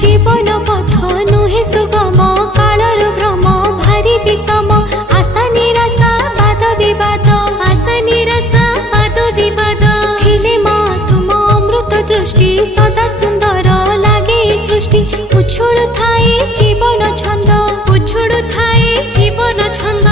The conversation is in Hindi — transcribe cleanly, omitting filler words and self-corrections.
जीवन पथ नुहे सुगम कालर भ्रम भारी विषम आशा निराशा वाद विवाद आशा निराशा वाद विवाद थिले मा तुम अमृत दृष्टि सदा सुंदर लागे सृष्टि उछुलु थाए जीवन छंद उछुलु थाए जीवन छंद